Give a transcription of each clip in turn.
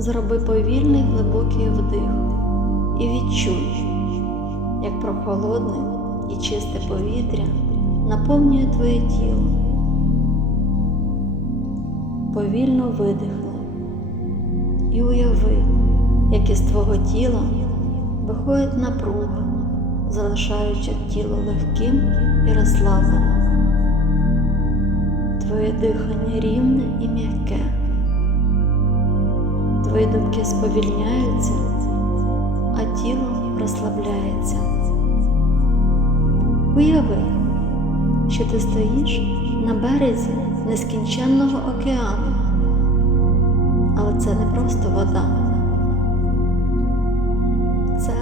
Зроби повільний глибокий вдих і відчуй, як прохолодне і чисте повітря наповнює твоє тіло. Повільно видихни і уяви, як із твого тіла виходить напруга, залишаючи тіло легким і розслабленим. Твоє дихання рівне і м'яке. Твої думки сповільняються, а тіло розслабляється. Уяви, що ти стоїш на березі нескінченного океану, але це не просто вода. Це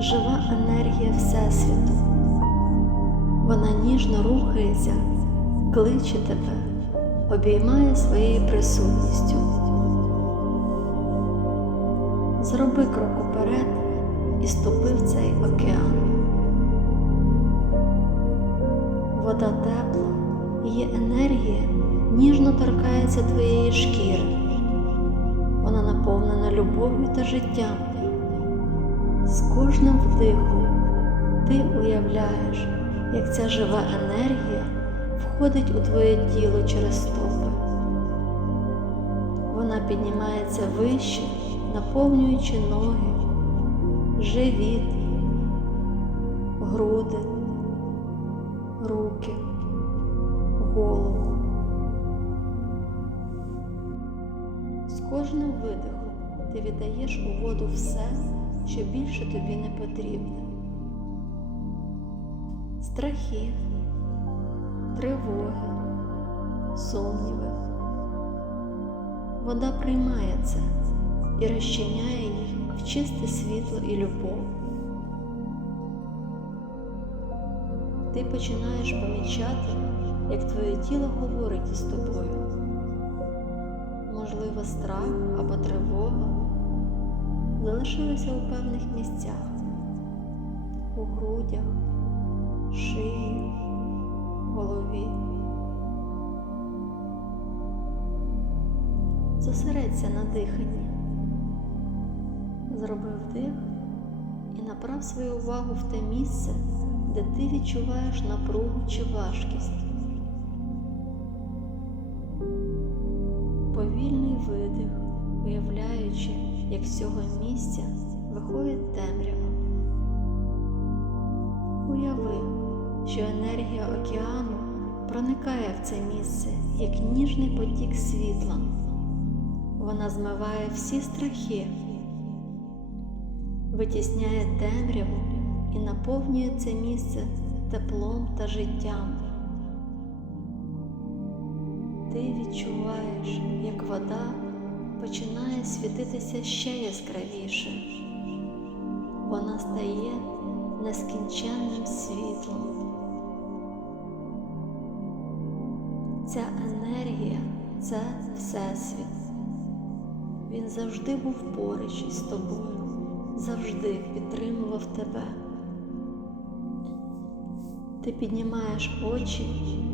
жива енергія Всесвіту. Вона ніжно рухається, кличе тебе, обіймає своєю присутністю. Зроби крок уперед і ступи в цей океан. Вода тепла, її енергія ніжно торкається твоєї шкіри. Вона наповнена любов'ю та життям. З кожним вдихом ти уявляєш, як ця жива енергія входить у твоє тіло через стопи. Вона піднімається вище, наповнюючи ноги, живіт, груди, руки, голову. З кожним видихом ти віддаєш у воду все, що більше тобі не потрібне. Страхи, тривоги, сумніви. Вода приймає це і розчиняє їх в чисте світло і любов. Ти починаєш помічати, як твоє тіло говорить із тобою. Можливо, страх або тривога залишилися у певних місцях, у грудях, шиї, голові. Зосередься на диханні. Зроби вдих і направ свою увагу в те місце, де ти відчуваєш напругу чи важкість. Повільний видих, уявляючи, як з цього місця виходить темрява. Уяви, що енергія океану проникає в це місце, як ніжний потік світла. Вона змиває всі страхи, витісняє темряву і наповнює це місце теплом та життям. Ти відчуваєш, як вода починає світитися ще яскравіше. Вона стає нескінченним світлом. Ця енергія це Всесвіт. Він завжди був поруч із тобою, завжди підтримував тебе. Ти піднімаєш очі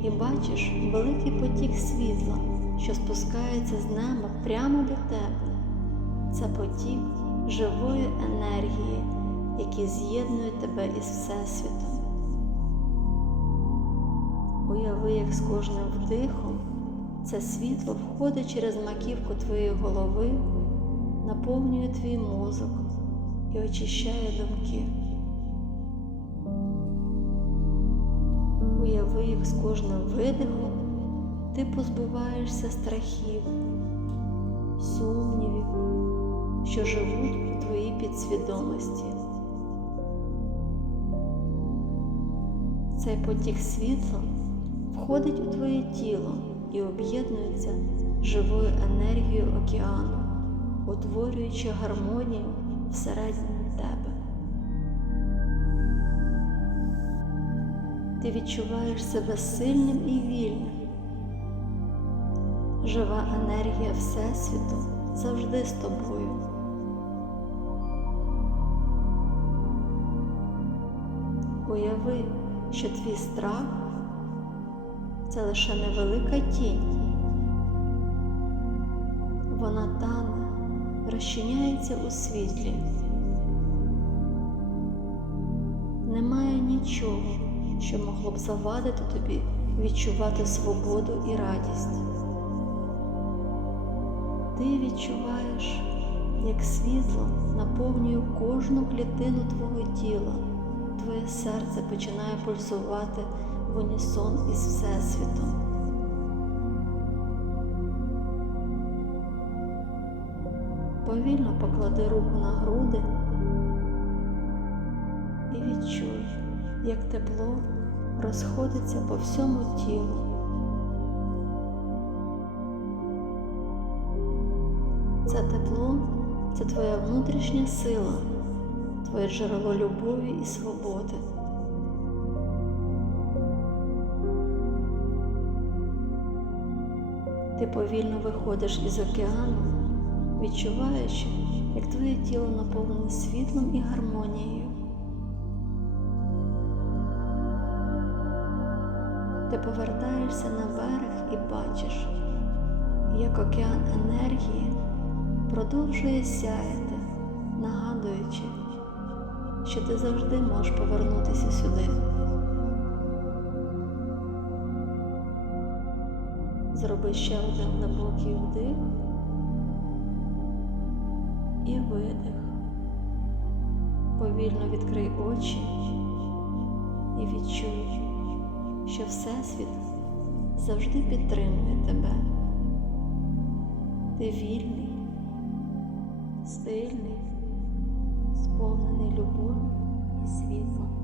і бачиш великий потік світла, що спускається з неба прямо до тебе. Це потік живої енергії, який з'єднує тебе із Всесвітом. Уяви, як з кожним вдихом це світло входить через маківку твоєї голови, наповнює твій мозок і очищає думки. Уяви, як з кожним видихом ти позбуваєшся страхів, сумнівів, що живуть у твоїй підсвідомості. Цей потік світла входить у твоє тіло і об'єднується живою енергією океану, утворюючи гармонію всередині тебе. Ти відчуваєш себе сильним і вільним. Жива енергія Всесвіту завжди з тобою. Уяви, що твій страх це лише невелика тінь. Вона тане, розчиняється у світлі. Немає нічого, що могло б завадити тобі відчувати свободу і радість. Ти відчуваєш, як світло наповнює кожну клітину твого тіла, твоє серце починає пульсувати в унісон із Всесвітом. Повільно поклади руку на груди і відчуй, як тепло розходиться по всьому тілу. Це тепло це твоя внутрішня сила, твоє джерело любові і свободи. Ти повільно виходиш із океану, відчуваючи, як твоє тіло наповнене світлом і гармонією. Ти повертаєшся на берег і бачиш, як океан енергії продовжує сяяти, нагадуючи, що ти завжди можеш повернутися сюди. Зроби ще один глибокий вдих і видих. Повільно відкрий очі і відчуй, що Всесвіт завжди підтримує тебе. Ти вільний, сильний, сповнений любов'ю і світлом.